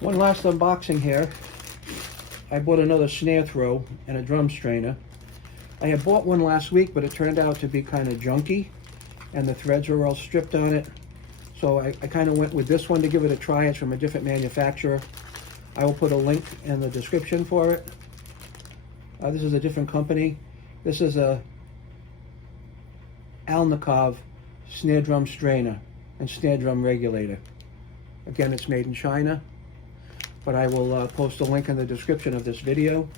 One last unboxing here. I bought another snare throw and a drum strainer. I had bought one last week, but it turned out to be kind of junky, and the threads were all stripped on it. So I kind of went with this one to give it a try. It's from a different manufacturer. I will put a link in the description for it. This is a different company. This is a Alnikov snare drum strainer and snare drum regulator. Again, it's made in China, but I will post a link in the description of this video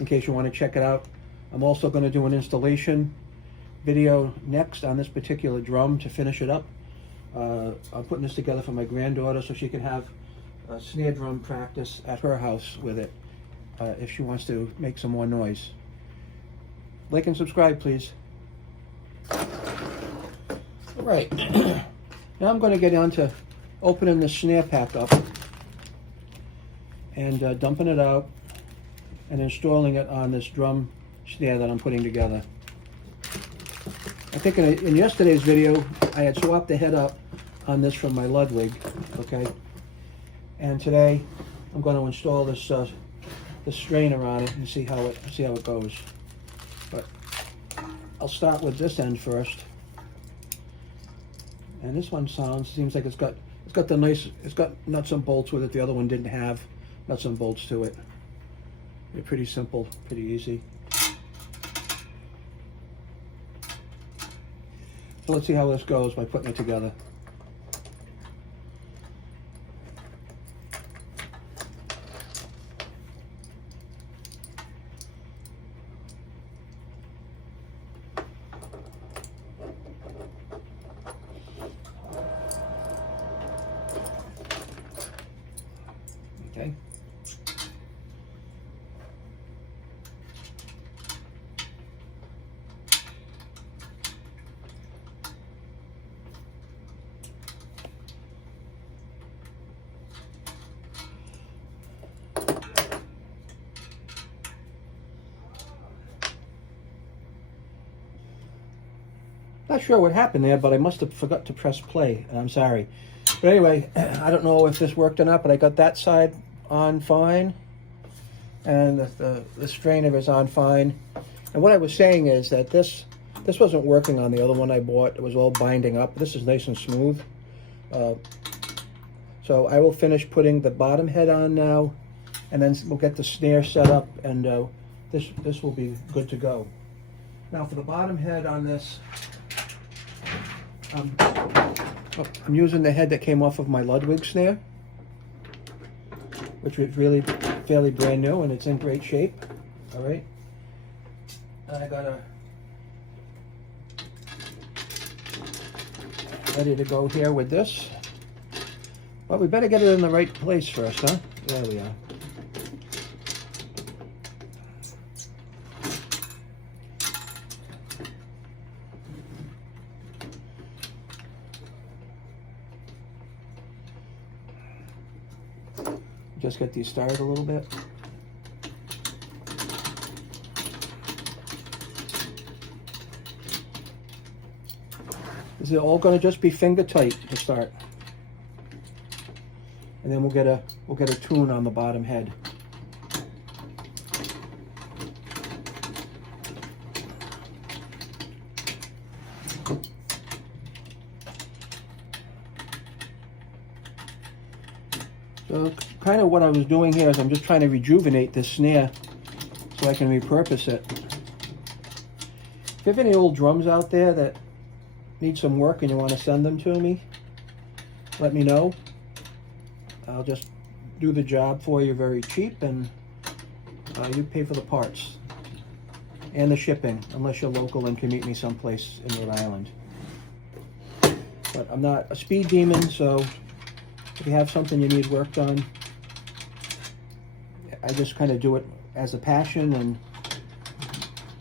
in case you want to check it out. I'm also going to do an installation video next on this particular drum to finish it up. I'm putting this together for my granddaughter so she can have a snare drum practice at her house with it if she wants to make some more noise. Like and subscribe, please. All right, now I'm going to get on to opening the snare pack up and dumping it out and installing it on this drum snare that I'm putting together. I think in yesterday's video I had swapped the head up on this from my Ludwig, okay? And today I'm going to install this strainer on it and see how it goes. But I'll start with this end first. And this one seems like it's got nuts and bolts with it. The other one didn't have nuts and bolts to it. They're pretty simple, pretty easy. So let's see how this goes by putting it together. Okay. Not sure what happened there, but I must have forgot to press play, and I'm sorry. But anyway, I don't know if this worked or not, but I got that side on fine, and the strainer is on fine. And what I was saying is that this wasn't working on the other one I bought. It was all binding up. This is nice and smooth. So I will finish putting the bottom head on now, and then we'll get the snare set up, and this will be good to go. Now for the bottom head on this, I'm using the head that came off of my Ludwig snare, which is really fairly brand new and it's in great shape. All right, and I got ready to go here with this. Well, we better get it in the right place first, huh? There we are. Just get these started a little bit. This is all going to just be finger tight to start, and then we'll get a tune on the bottom head. So kind of what I was doing here is I'm just trying to rejuvenate this snare so I can repurpose it. If you have any old drums out there that need some work and you want to send them to me, let me know. I'll just do the job for you very cheap, and you pay for the parts and the shipping, unless you're local and can meet me someplace in Rhode Island. But I'm not a speed demon, so if you have something you need worked on, I just kind of do it as a passion, and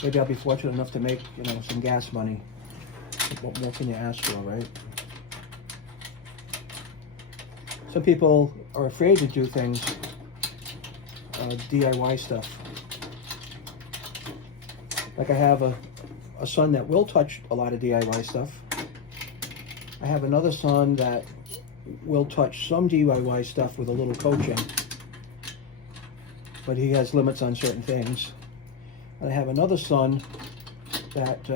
maybe I'll be fortunate enough to make, some gas money. What more can you ask for, right? Some people are afraid to do things, DIY stuff. Like I have a son that will touch a lot of DIY stuff. I have another son that will touch some DIY stuff with a little coaching, but he has limits on certain things. And I have another son that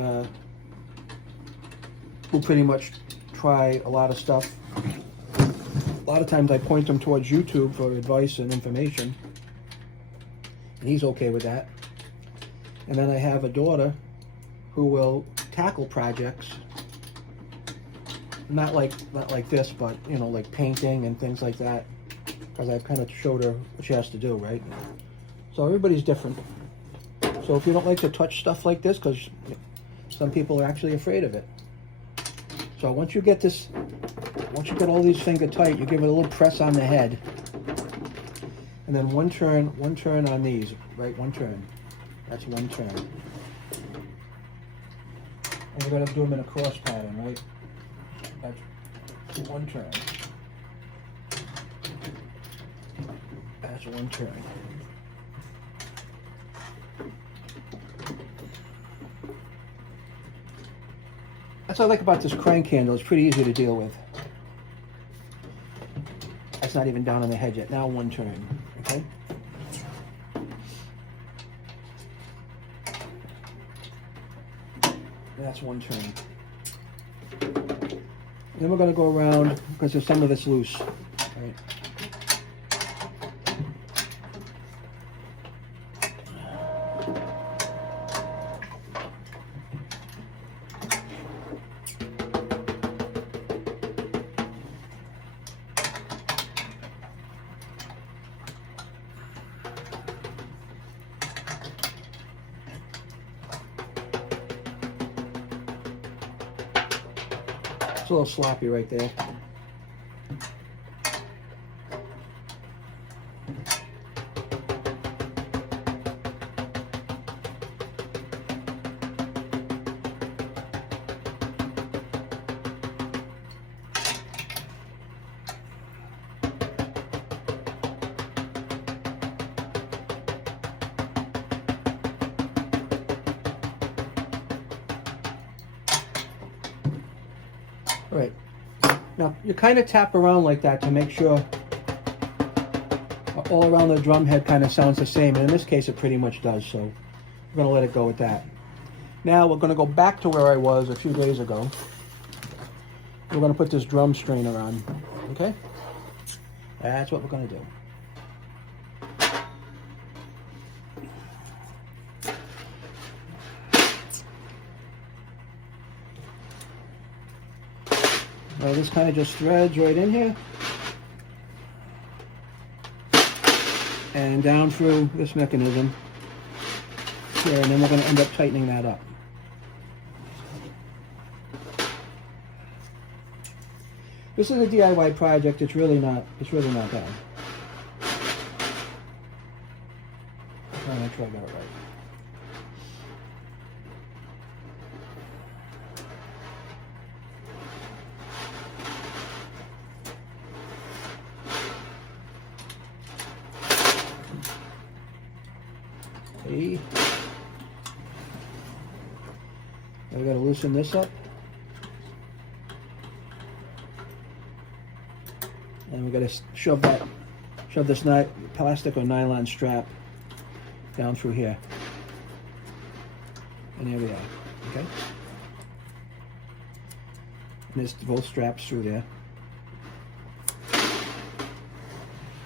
will pretty much try a lot of stuff. A lot of times I point him towards YouTube for advice and information, and he's okay with that. And then I have a daughter who will tackle projects, not like this, but you know, like painting and things like that, because I've kind of showed her what she has to do, right? So everybody's different. So if you don't like to touch stuff like this, because some people are actually afraid of it. So once you get this, once you get all these finger tight, you give it a little press on the head, and then one turn on these, right? One turn. That's one turn. And you're gonna do them in a cross pattern, right? That's one turn. That's one turn. That's what I like about this crank handle. It's pretty easy to deal with. That's not even down on the head yet. Now one turn, okay? That's one turn. And then we're going to go around, because there's some of this loose, right? It's a little sloppy right there. All right. Now, you kind of tap around like that to make sure all around the drum head kind of sounds the same. And in this case, it pretty much does. So we're going to let it go with that. Now, we're going to go back to where I was a few days ago. We're going to put this drum strainer on. Okay? That's what we're going to do. This kind of just threads right in here and down through this mechanism here, and then we're going to end up tightening that up. This is a DIY project. It's really not bad. I'm trying to make sure I got it right. I got to loosen this up, and we got to shove this plastic or nylon strap down through here, and there we are. Okay, and there's both straps through there.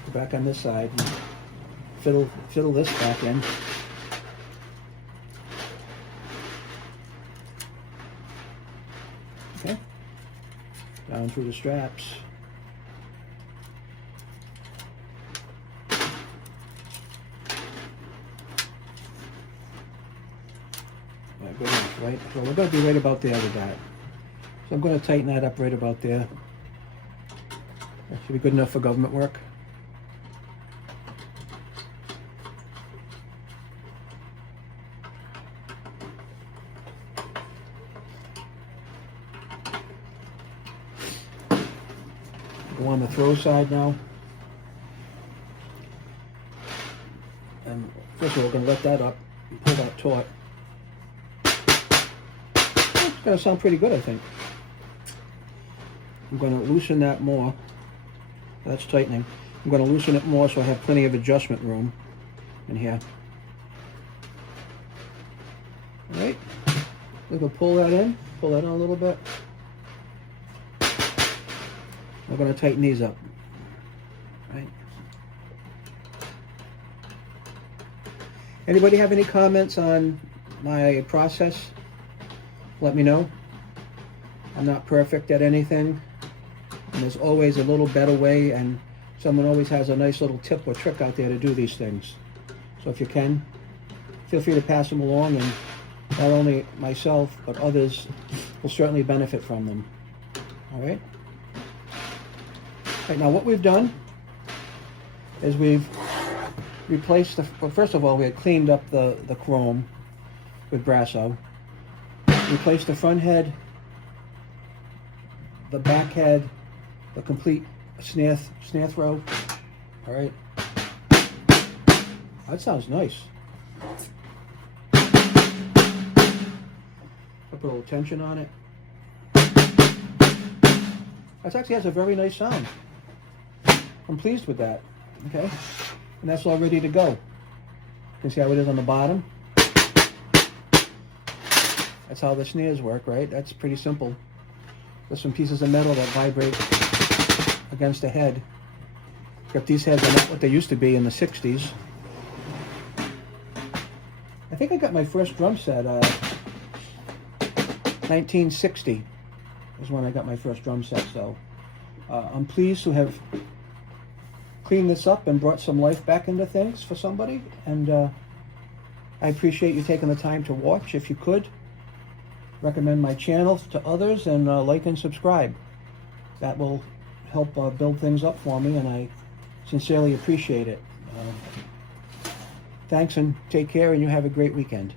Go back on this side and fiddle this back in. Okay, down through the straps. Yeah, good enough, right? So we're going to be right about there with that. So I'm going to tighten that up right about there. That should be good enough for government work. Go on the throw side now. And first of all, we're going to let that up and pull that taut. It's going to sound pretty good, I think. I'm going to loosen that more. That's tightening. I'm going to loosen it more so I have plenty of adjustment room in here. All right, we can pull that in a little bit. We're going to tighten these up. Right. Anybody have any comments on my process? Let me know. I'm not perfect at anything, and there's always a little better way, and someone always has a nice little tip or trick out there to do these things. So if you can, feel free to pass them along, and not only myself, but others will certainly benefit from them. All right? All right, now what we've done is we've replaced well, first of all, we had cleaned up the chrome with Brasso. Replaced the front head, the back head, the complete snare throw. All right. That sounds nice. I put a little tension on it. That actually has a very nice sound. I'm pleased with that. Okay. And that's all ready to go. You can see how it is on the bottom. That's how the snares work, right? That's pretty simple. There's some pieces of metal that vibrate against the head. Except these heads are not what they used to be in the 60s. I think I got my first drum set, 1960 is when I got my first drum set. So I'm pleased to have cleaned this up and brought some life back into things for somebody. And I appreciate you taking the time to watch. If you could, recommend my channel to others, and like and subscribe. That will help build things up for me, and I sincerely appreciate it. Thanks, and take care, and you have a great weekend.